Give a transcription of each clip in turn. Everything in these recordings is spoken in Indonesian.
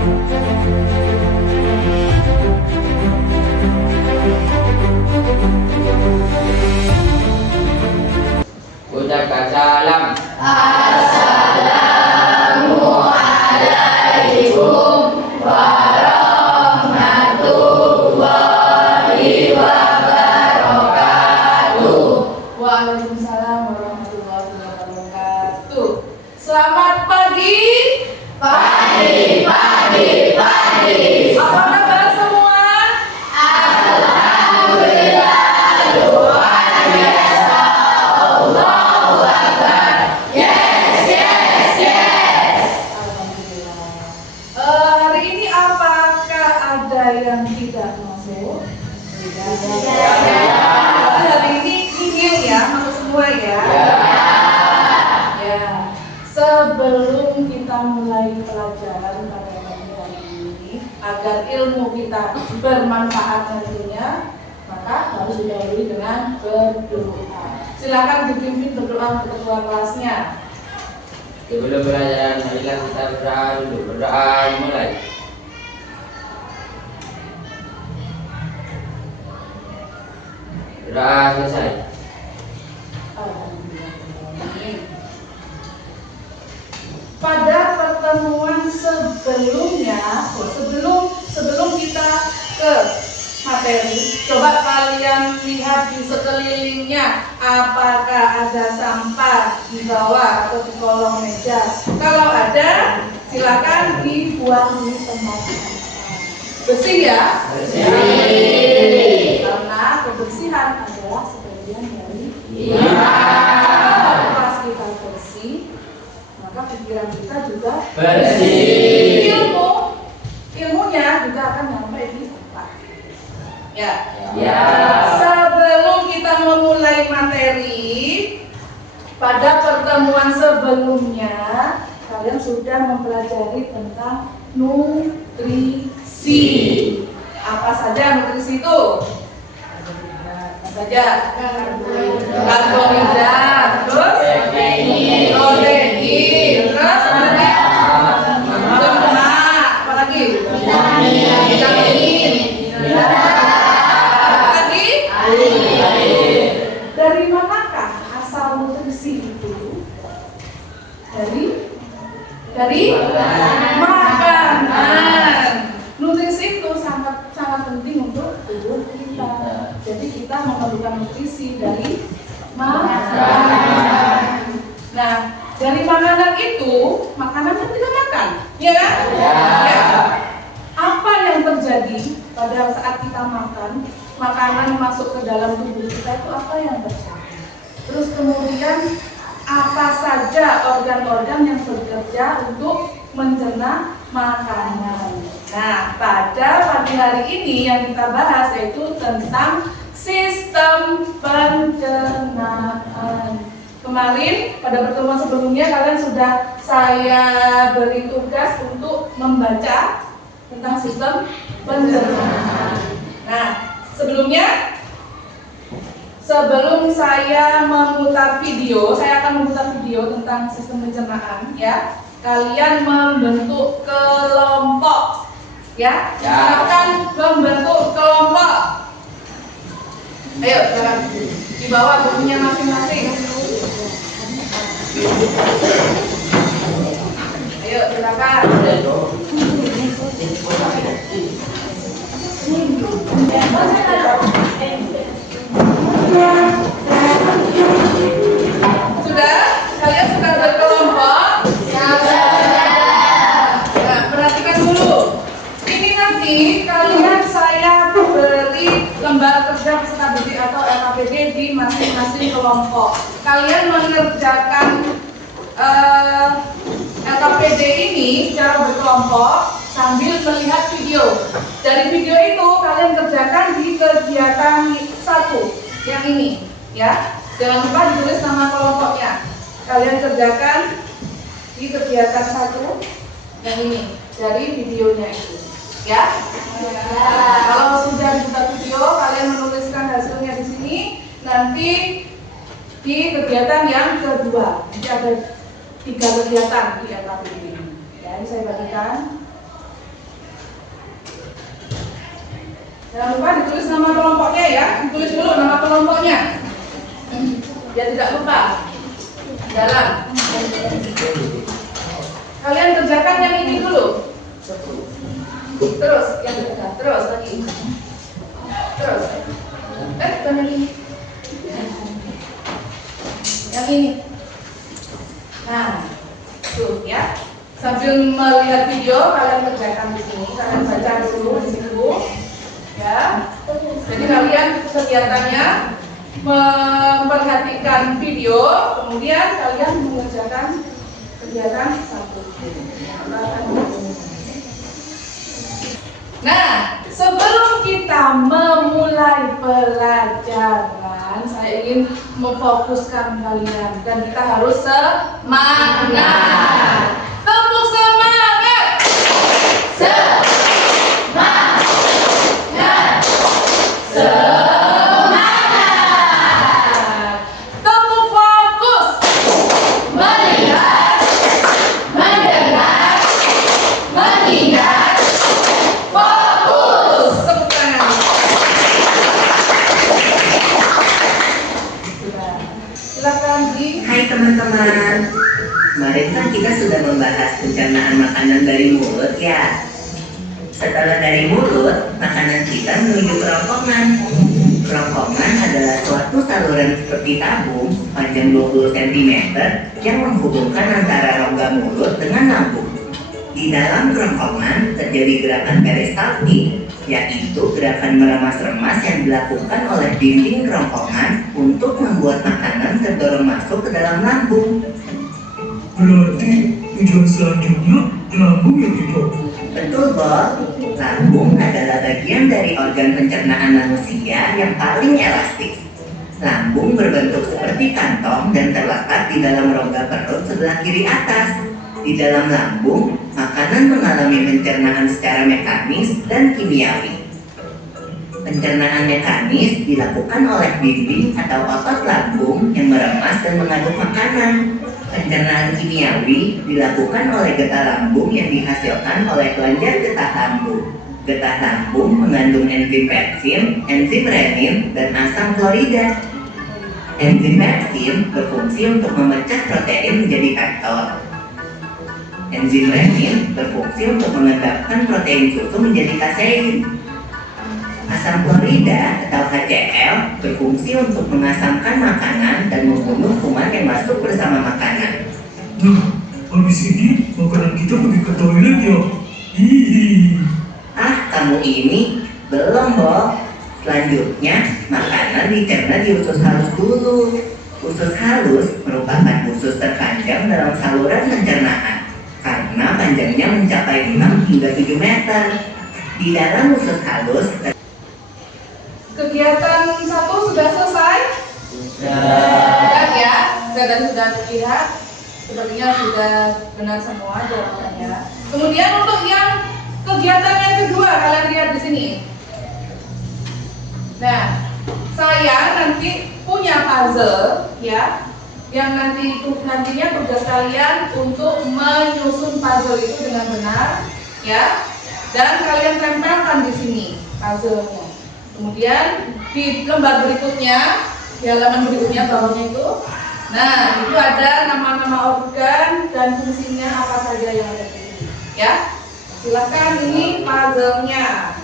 Ucapkan salam. Assalamualaikum warahmatullahi wabarakatuh. Waalaikumsalam warahmatullahi wabarakatuh. Selamat pagi. Pagi. Apa kabar semua? Alhamdulillah, luar biasa. Allahu Akbar. Yes. Alhamdulillah. Hari ini apakah ada yang tidak masuk? Hari ini nihil ya, masuk semua ya. Ya. Sebelum kita mulai pelajaran pada pagi hari ini, agar ilmu kita bermanfaat nantinya, maka harus didahului dengan berdoa. Silakan dipimpin berdoa untuk ketua kelasnya. Sebelum pelajaran, marilah kita berdoa dulu. Berdoa mulai. Berdoa selesai. Alhamdulillah. Pada pertemuan sebelumnya, sebelum kita ke materi, coba kalian lihat di sekelilingnya apakah ada sampah di bawah atau di kolong meja. Kalau ada, silakan dibuang di tempat sampah. Bersih ya? Bersih. Karena kebersihan adalah sebagian dari Iman. pas kita bersih, maka pikiran kita juga Bersih. ilmunya juga akan sampai di tempat. Ya. Ya. Sebelum kita memulai materi, pada pertemuan sebelumnya kalian sudah mempelajari tentang nutrisi. Apa saja nutrisi itu? Apa saja? Karbohidrat, terus protein, terus lemak, apa lagi? Vitamin. Lagi? Dari manakah asal nutrisi itu? Dari makanan. Nutrisi itu sangat penting untuk tubuh kita. Jadi kita memerlukan nutrisi dari makanan. Nah, dari makanan itu, makanan kan kita makan, ya kan? Ya. Apa yang terjadi pada saat kita makan, makanan masuk ke dalam tubuh kita itu apa yang terjadi? Terus kemudian apa saja organ-organ yang bekerja untuk mencerna makanan. Nah, pada pagi hari ini yang kita bahas yaitu tentang sistem pencernaan. Kemarin pada pertemuan sebelumnya kalian sudah saya beri tugas untuk membaca tentang sistem pencernaan. Nah, sebelum saya memutar video, saya akan memutar video tentang sistem pencernaan ya. Kalian membentuk kelompok ya. Silakan membentuk kelompok. Ayo, silakan di bawah bukunya masing-masing. Ayo, silakan. Sudah? Kalian sudah berkelompok? Nah, perhatikan dulu. Ini nanti kalian saya beri lembar kerja peserta didik atau LKPD di masing-masing kelompok. Kalian mengerjakan LKPD ini secara berkelompok sambil melihat video. Dari video itu kalian kerjakan di kegiatan 1 yang ini, ya. Jangan lupa ditulis nama kelompoknya. Kalian kerjakan di kegiatan 1 yang ini dari videonya itu, ya. Kalau sudah dibuka video, kalian menuliskan hasilnya di sini. Nanti di kegiatan yang kedua, jadi ada 3 kegiatan di LKPD ini. Ya, ini saya bagikan. Jangan lupa ditulis nama kelompoknya ya. Ditulis dulu nama kelompoknya. Biar tidak lupa. Dalam. Kalian kerjakan yang ini dulu. Terus yang kedua. Terus lagi. Terus. Bukan yang ini. Yang ini. Nah, tuh ya. Sambil melihat video, kalian kerjakan di sini. Kalian baca dulu di situ, ya. Jadi kalian kegiatannya memperhatikan video, kemudian kalian mengerjakan kegiatan satu. Nah, sebelum kita memulai pelajaran, saya ingin memfokuskan kalian dan kita harus semangat. Tepuk semangat. Semangat. Semangat. Tepuk fokus. Melihat, mendengar, mengingat, fokus. Tepuk tangan. Silakan Di. Hai teman-teman, kemarin kan kita sudah membahas pencernaan makanan dari mulut ya. Setelah dari mulut, makanan kita menuju kerongkongan. Kerongkongan adalah suatu saluran seperti tabung panjang 20 cm yang menghubungkan antara rongga mulut dengan lambung. Di dalam kerongkongan terjadi gerakan peristaltik, yaitu gerakan meremas-remas yang dilakukan oleh dinding kerongkongan untuk membuat makanan terdorong masuk ke dalam lambung. Berarti tujuan selanjutnya lambung yang dipotong. Betul, Bob. Lambung adalah bagian dari organ pencernaan manusia yang paling elastis. Lambung berbentuk seperti kantong dan terletak di dalam rongga perut sebelah kiri atas. Di dalam lambung, makanan mengalami pencernaan secara mekanis dan kimiawi. Pencernaan mekanis dilakukan oleh dinding atau otot lambung yang meremas dan mengaduk makanan. Pencernaan kimiawi dilakukan oleh getah lambung yang dihasilkan oleh kelenjar getah lambung. Getah lambung mengandung enzim pepsin, enzim renin, dan asam klorida. Enzim pepsin berfungsi untuk memecah protein menjadi peptol. Enzim renin berfungsi untuk mengendapkan protein susu menjadi kasein. Asam klorida atau HCl berfungsi untuk mengasamkan makanan dan membunuh kuman yang masuk bersama makanan. Nah, habis ini makanan kita pergi ke toilet ya. Hihi. Ah, kamu ini belum, Bob. Selanjutnya, makanan dicerna di usus halus dulu. Usus halus merupakan usus terpanjang dalam saluran pencernaan karena panjangnya mencapai 6 hingga 7 meter. Di dalam usus halus Kegiatan satu sudah selesai? Sudah ya. Kegiatan sudah terlihat. Sepertinya sudah benar semua jawabannya. Kemudian untuk yang kegiatan yang kedua, kalian lihat di sini. Nah, saya nanti punya puzzle ya, yang nantinya tugas kalian untuk menyusun puzzle itu dengan benar ya, dan kalian tempelkan di sini puzzle-nya. Kemudian di lembar berikutnya, di halaman berikutnya bawahnya itu, nah itu ada nama-nama organ dan fungsinya apa saja yang ada di sini ya. Silakan, ini puzzle-nya.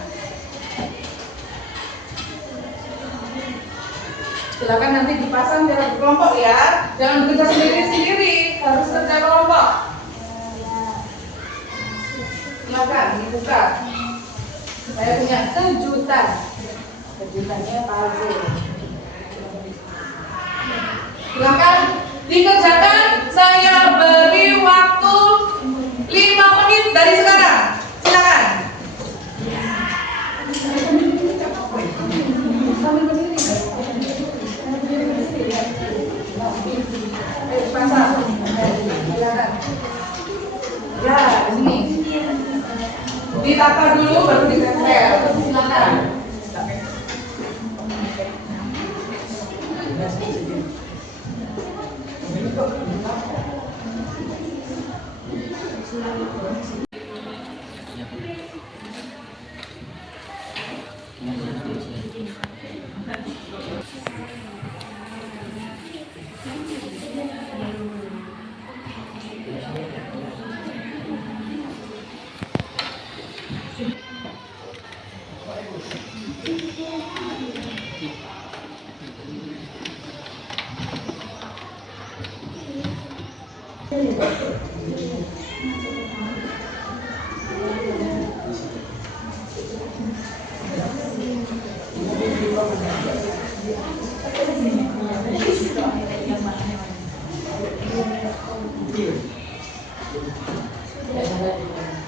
Silakan nanti dipasang dalam kelompok ya, jangan bekerja sendiri-sendiri, harus kerja kelompok. Silakan dibuka. Saya punya kejutan. Kejutannya puzzle. Silakan dikerjakan. Saya beri waktu 5 menit dari sekarang. Silakan. Pasang. Silakan. Ya, di sini. Ditata dulu baru ditempel. Silakan.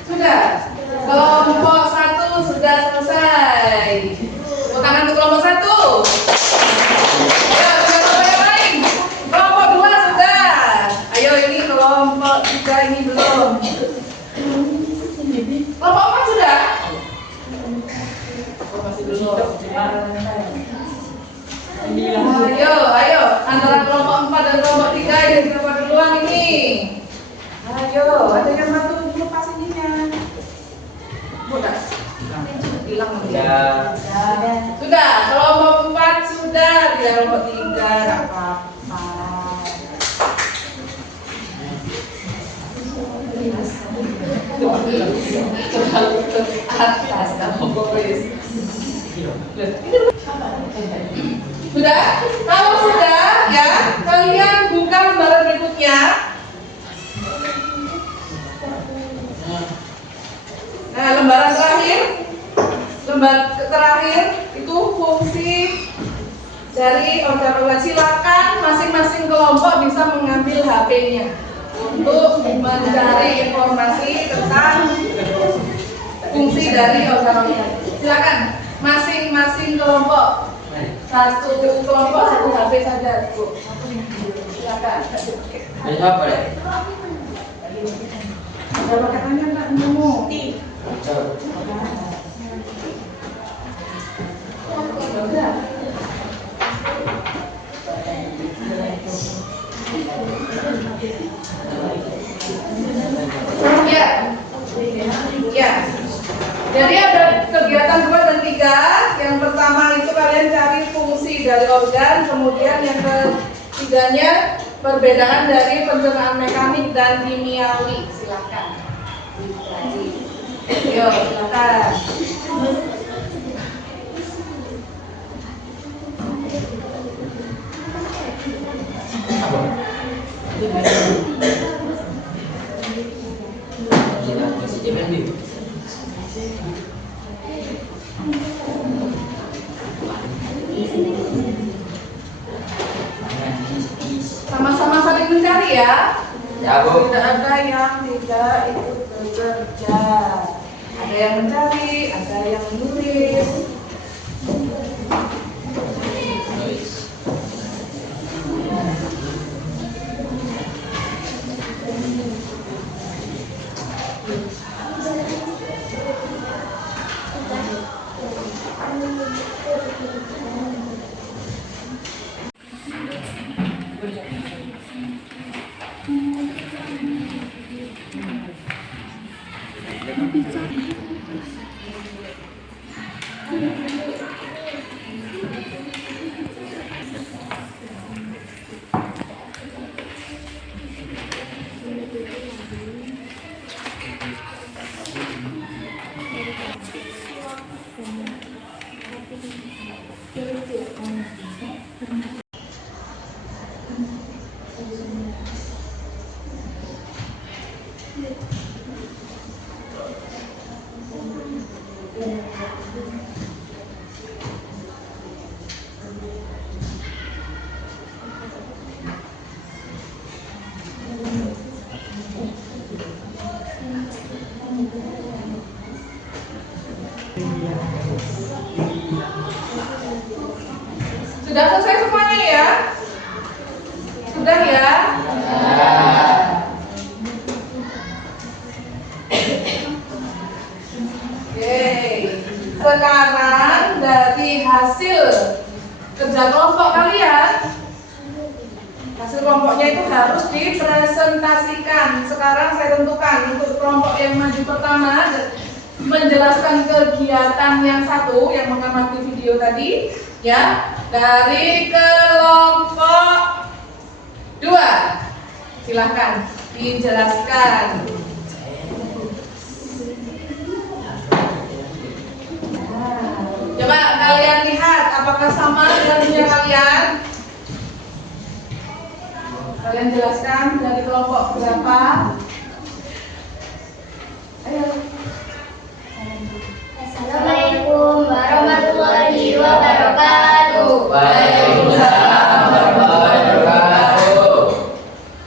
Sudah. Kelompok 1 sudah selesai. Tepuk tangan untuk kelompok 1. Ayo, kelompok yang lain. Kelompok 2 sudah. Ayo, ini kelompok 3 ini belum. Kelompok 4 sudah. Oh, masih belum. Ayo, antara kelompok 4 dan kelompok 3 yang siapa duluan ini? Ayo, ada yang satu lepas ininya. Mudah. Hilang Ya. Sudah, kelompok 4 sudah, tidak kelompok 3 enggak apa-apa. Terlalu ke atas kamu boys. Sudah? Kalau sudah ya, kalian buka lembaran berikutnya. Nah, lembaran terakhir itu fungsi dari organ-organ. Silakan masing-masing kelompok bisa mengambil HP-nya untuk mencari informasi tentang fungsi dari organ-organ. Silakan masing-masing kelompok. Satu kelompok satu HP saja, Bu. Silakan. Ini apa deh? Ada paketannya enggak nemu? Udah. Ya. Ya. Jadi ada kegiatan 2 dan 3. Yang pertama itu kalian cari fungsi dari organ, kemudian yang ketiganya perbedaan dari pencernaan mekanik dan kimiawi. Silakan. Yuk, silakan. Sama-sama saling mencari ya. Ya, Bu. Tidak ada yang tidak ikut bekerja. Ada yang mencari, ada yang menulis. Sudah selesai semuanya ya? Sudah ya? Oke. Sekarang dari hasil kerja kelompok kalian, hasil kelompoknya itu harus dipresentasikan. Sekarang saya tentukan untuk kelompok yang maju pertama menjelaskan kegiatan yang satu yang mengamati video tadi ya, dari kelompok 2 silahkan dijelaskan. Coba kalian lihat apakah sama dengan punya kalian. Kalian jelaskan dari kelompok berapa. Ayo. Assalamualaikum warahmatullahi wabarakatuh. Waalaikumsalam warahmatullahi wabarakatuh.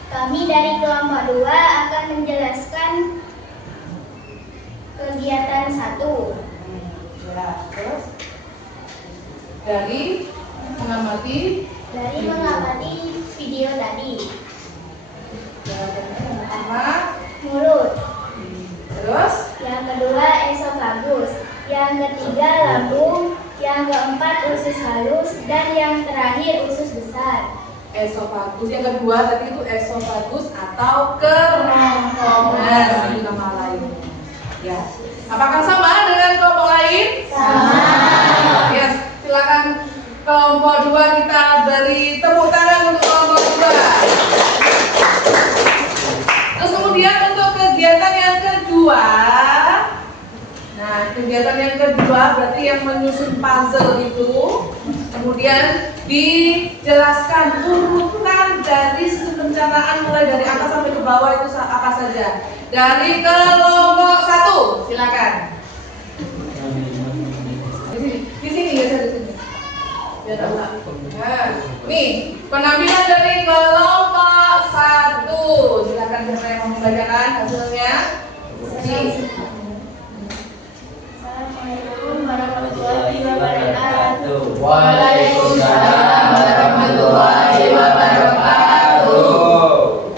Kami dari kelompok 2 akan menjelaskan Dari mengamati video tadi. yang pertama, Mulut. terus Yang kedua esofagus. Yang ketiga lambung. Yang keempat usus halus. Dan yang terakhir usus besar. esofagus. Yang kedua tadi itu esofagus atau kerongkongan di nama lain. Ya. Apakah sama dengan kelompok lain? Sama. Ya, silakan kelompok 2 kita beri tepuk tangan untuk kelompok 2. Terus kemudian untuk kegiatan yang kedua, nah kegiatan yang kedua berarti yang menyusun puzzle itu, kemudian dijelaskan urutan dari sistem pencernaan mulai dari atas sampai ke bawah itu apa saja. Dari kelompok 1, silakan. Di sini ya, di sini. Biar tahu. Nah, nih penampilan dari kelompok 1. Silakan siapa yang mau membacakan hasilnya. Nih. Assalamualaikum warahmatullahi wabarakatuh. Waalaikumsalam warahmatullahi wabarakatuh.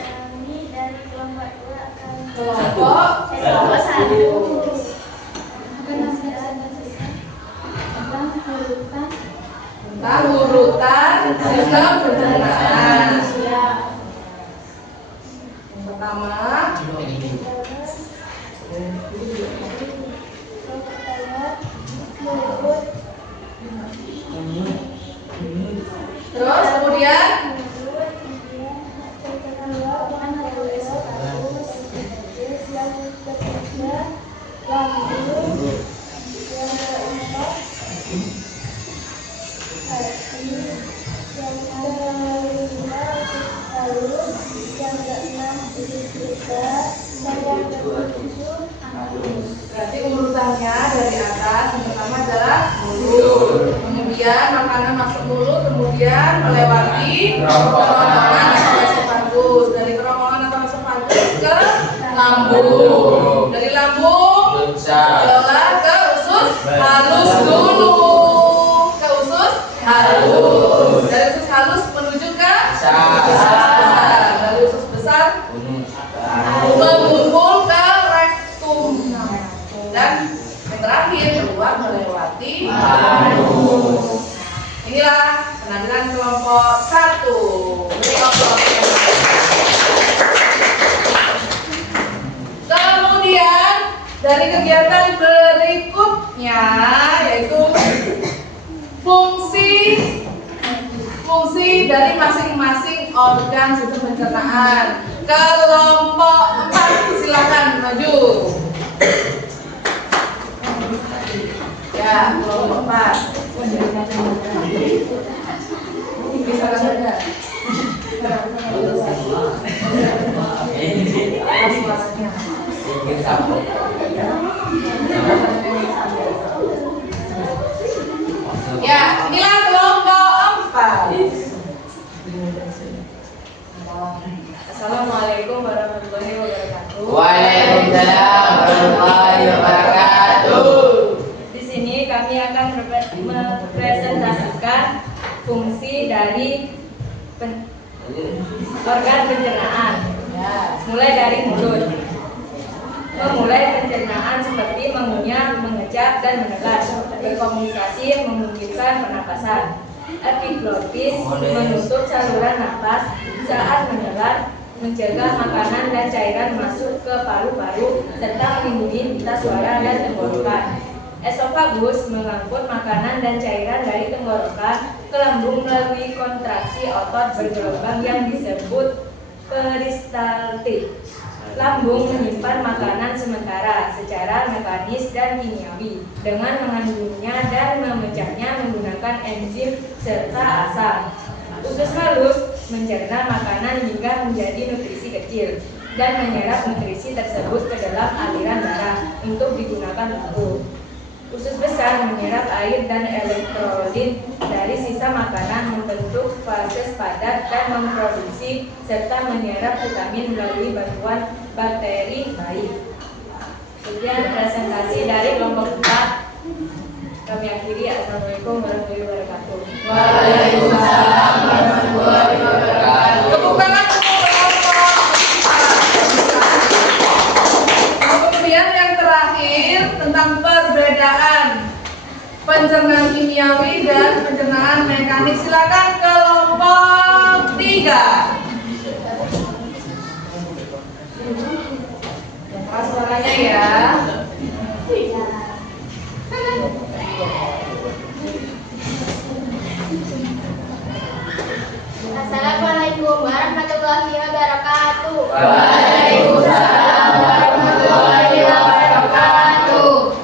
Kami dari kelompok 2 akan Kelompok kelompok 1 tentang urutan sistem pencernaan. Yang pertama, terus kemudian berarti urutannya dari atas yang pertama adalah mulut, kemudian makanan masuk mulut, kemudian melewati kerongkongan atau esofagus, dari kerongkongan atau esofagus ke lambung, dari lambung jalan ke usus halus dulu, ke usus halus, dari usus halus menuju ke besar, dari usus besar mengumpul ke rektum, dan yang terakhir keluar melewati anus. Inilah penampilan kelompok 1. Beri kelompok. Kemudian dari kegiatan berikutnya yaitu fungsi dari masing-masing organ sistem pencernaan. Kelompok 4 silakan maju. Ya, kelompok 4. Bisa saja. Ya, inilah kelompok 4. Assalamualaikum warahmatullahi wabarakatuh. Waalaikumsalam warahmatullahi wabarakatuh. Di sini kami akan mempresentasikan fungsi dari organ pencernaan. Mulai dari mulut. Memulai pencernaan seperti mengunyah, mengecap, dan menelan. Berkomunikasi memungkinkan pernapasan. Epiglotis menutup saluran napas saat menelan, mencegah makanan dan cairan masuk ke paru-paru serta melindungi pita suara dan tenggorokan. Esofagus mengangkut makanan dan cairan dari tenggorokan ke lambung melalui kontraksi otot bergelombang yang disebut peristaltik. Lambung menyimpan makanan sementara secara mekanis dan kimiawi dengan mengandungnya dan memecahnya menggunakan enzim serta asam. Usus halus mencerna makanan hingga menjadi nutrisi kecil dan menyerap nutrisi tersebut ke dalam aliran darah untuk digunakan tubuh. Usus besar menyerap air dan elektrolit dari sisa makanan, membentuk fases padat dan memproduksi serta menyerap vitamin melalui bantuan bakteri baik. Sekian presentasi dari kelompok 4. Kami akhiri. Assalamualaikum warahmatullahi wabarakatuh. Waalaikumsalam warahmatullahi wabarakatuh. Tepuk tangan untuk kelompok. Kemudian yang terakhir tentang perbedaan pencernaan kimiawi dan pencernaan mekanik. Silakan kelompok 3. Keras suaranya ya. Assalamualaikum warahmatullahi wabarakatuh. Waalaikumsalam warahmatullahi wabarakatuh.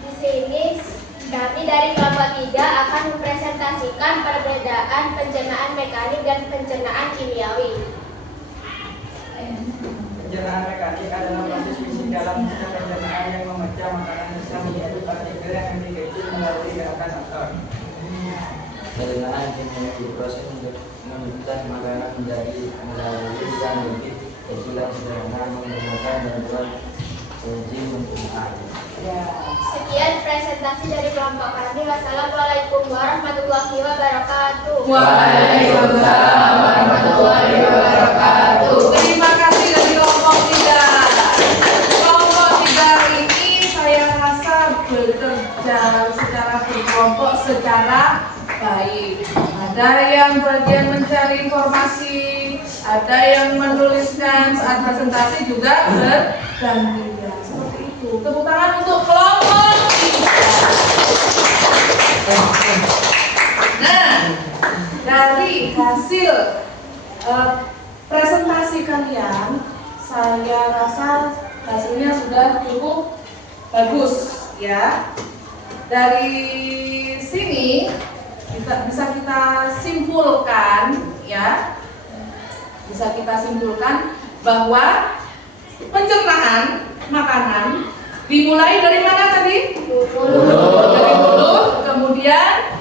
Di sini kami dari kelompok 3 akan mempresentasikan perbedaan pencernaan mekanik dan pencernaan kimiawi. Pencernaan mekanik adalah proses fisik dalam proses pencernaan yang memecah makanan bersama, yaitu partikel yang dikecil melalui gerakan otot. Pencernaan kimiawi proses untuk memecah makanan menjadi melalui yang lebih kecil dan sederhana menggunakan bantuan enzim untuk air. Sekian presentasi dari kelompok kami. Wassalamualaikum warahmatullahi wabarakatuh. Waalaikumsalam warahmatullahi wabarakatuh. Terima kasih dari kelompok 3. Kelompok 3 ini saya rasa bekerja secara berkelompok secara baik. Ada yang bagian mencari informasi, ada yang menuliskan saat presentasi juga bergantian. Seperti itu. Tepuk tangan untuk kelompok 3. Nah, dari hasil presentasi kalian, saya rasa hasilnya sudah cukup bagus ya. Dari sini bisa kita simpulkan ya, bisa kita simpulkan bahwa pencernaan makanan dimulai dari mana tadi? Dari mulut, kemudian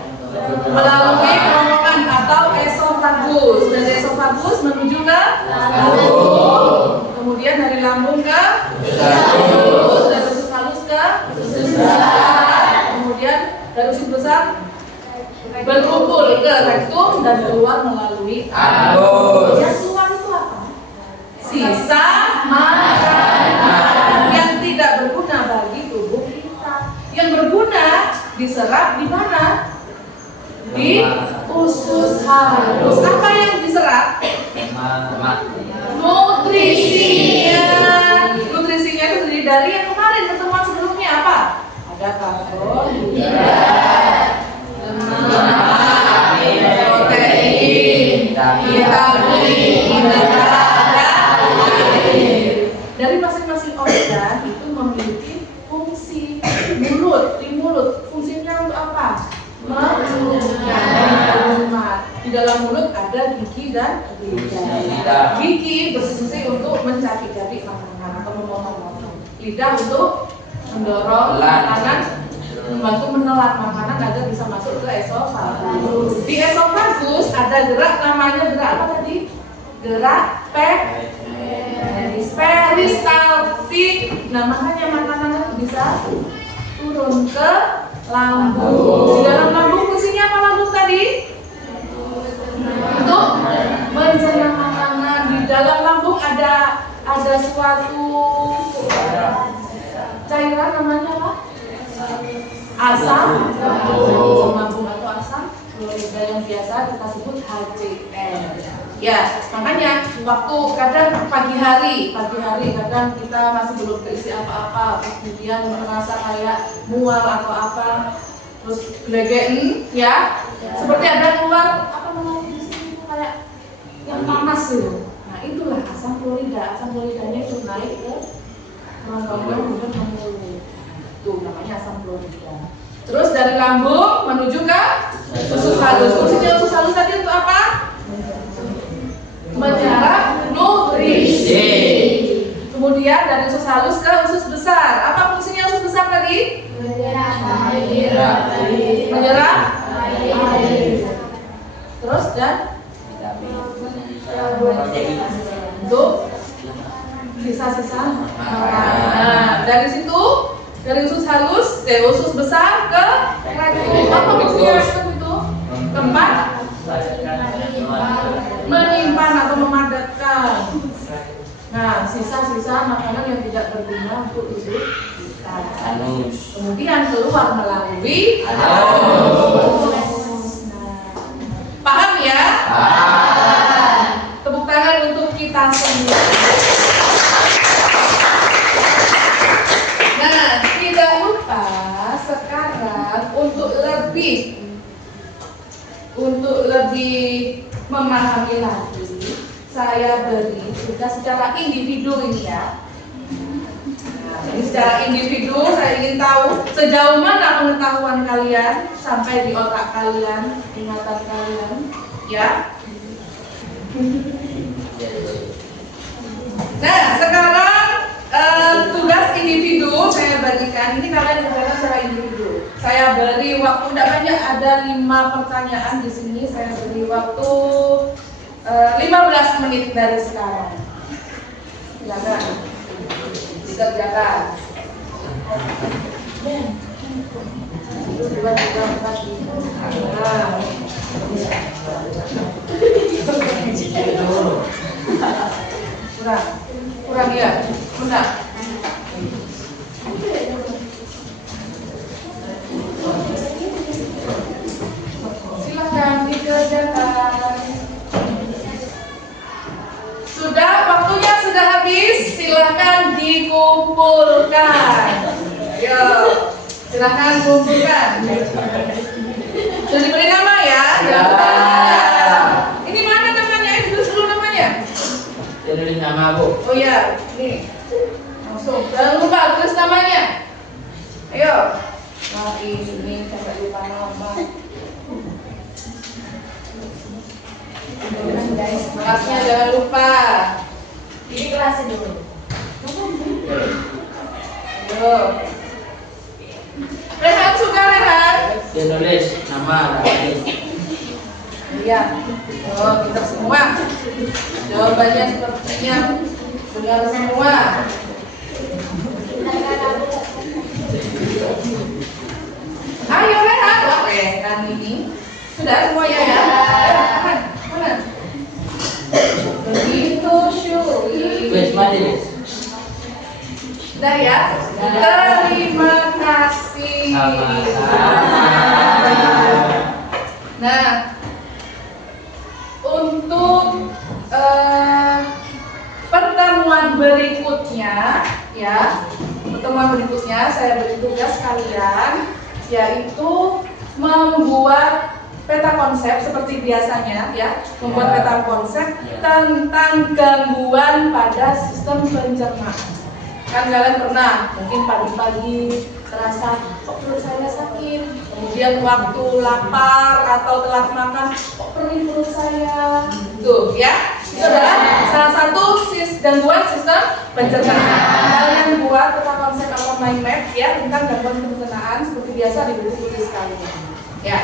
melalui kerongkongan atau esofagus. Dari esofagus menuju ke lambung, kemudian dari lambung ke usus, dari usus halus ke usus besar, kemudian dari usus besar berkumpul ke rektum dan keluar melalui anus. Yang keluar itu apa? Sisa makanan yang tidak berguna bagi tubuh kita. Yang berguna diserap di mana? Di usus halus. Apa yang diserap? Nutrisinya. Nutrisinya itu terdiri dari yang kemarin pertemuan sebelumnya apa? Ada karbohidrat, lemak, protein, vitamin, mineral, dan air. Dari masing-masing organ itu memiliki fungsi. Di mulut fungsinya untuk apa? Mencerna. Di dalam mulut ada gigi dan lidah. Gigi berfungsi untuk mencari-cari makanan atau memotong-motong. Lidah untuk mendorong makanan, membantu menelan makanan agar bisa masuk ke esofagus. Di esofagus ada gerak, namanya gerak apa tadi? Gerak peristaltik. Nah, makanya makanan itu bisa turun ke lambung. Di dalam lambung fungsinya apa lambung tadi? Untuk mencerna makanan. Di dalam lambung ada suatu cairan namanya apa? Asam lambung atau asam klorida yang biasa kita sebut HCl. Ya, makanya waktu kadang pagi hari kadang kita masih belum terisi apa-apa, kemudian merasa kayak mual atau apa, terus glegeken ya, seperti ada keluar apa namanya di sini kayak yang panas itu. Nah, itulah asam klorida. Asam kloridanya itu naik ke kerongkongan kemudian ke mulut. Itu namanya asam klorida. Terus dari lambung menuju ke usus halus. Fungsinya usus halus tadi untuk apa? Menyerap nutrisi. Kemudian dari usus halus ke usus besar. Apa fungsinya usus besar tadi? Menyerap air. Terus dan untuk sisa-sisa makanan. Dari situ, dari usus halus ke usus besar ke rektum. Apa fungsinya rektum itu? Keempat, menyimpan atau memadatkan. Nah, sisa-sisa makanan yang tidak berguna untuk hidup kita. Kemudian keluar melalui anus. Paham ya? Tepuk tangan untuk kita semua. Nah, tidak lupa sekarang untuk lebih memahami lagi, saya beri tugas secara individu ini ya. Nah, ini secara individu saya ingin tahu sejauh mana pengetahuan kalian sampai di otak kalian, ingatan kalian, ya. Nah, sekarang tugas individu saya berikan. Ini kalian kerjakan secara individu. Saya beri waktu tidak banyak, ada 5 pertanyaan di sini. Saya beri waktu 15 menit dari sekarang. Silakan dikerjakan. 1, 2, 3, 4, 5. Kurang ya, benar. Silakan dikerjakan. Sudah, waktunya sudah habis. Silakan dikumpulkan. Ayo, silakan kumpulkan. Sudah diberi nama ya? Ya. Ini mana namanya? Itu dulu namanya. Tulis nama Bu. Oh iya, nih langsung. Jangan lupa tulis namanya. Ayo. Nah, ini sampai lupa nama. Kelasnya jangan lupa. Ini kelasnya dulu. Ayo. Rehan sudah Rehan? Dia nulis nama Iya. Oh, kita semua. Jawabannya sepertinya benar semua. Ayo Rehan. Rehan ini sudah semuanya ya. Mana? Begitu syuri. Wes mari. Sudah ya. Terima kasih. Nah, untuk pertemuan berikutnya ya, saya beri tugas kalian yaitu membuat peta konsep seperti biasanya ya, membuat peta konsep tentang gangguan pada sistem pencernaan. Kan kalian pernah mungkin pagi-pagi terasa kok perut saya sakit, kemudian waktu lapar atau telat makan kok perih perut saya, tuh ya, itu adalah salah satu gangguan sistem pencernaan. Kalian buat peta konsep atau mind map ya tentang gangguan pencernaan seperti biasa di buku tulis kalian, ya.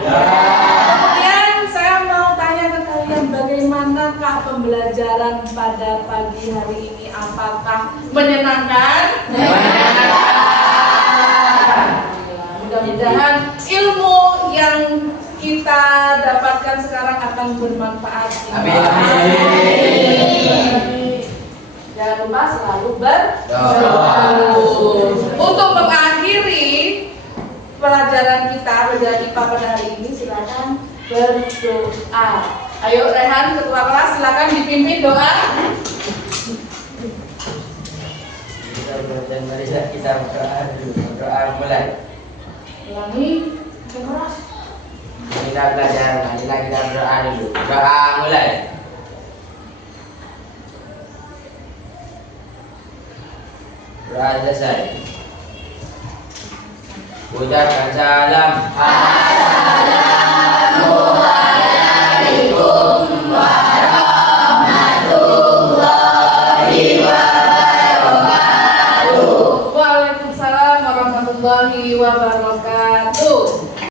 Kemudian saya mau tanya ke kalian, bagaimanakah pembelajaran pada pagi hari ini? Apakah menyenangkan? Mudah-mudahan ilmu yang kita dapatkan sekarang akan bermanfaat. Amin. Jangan lupa selalu berdoa. Untuk mengakhiri pelajaran kita belajar IPA pada hari ini, silakan berdoa. Ayo Rehan, ketua kelas, silakan dipimpin doa. Dan marilah kita berdoa mulai. Ulangi, keras. Kita belajar, marilah kita berdoa dulu. Doa mulai. Doa selesai. Ucapkan salam.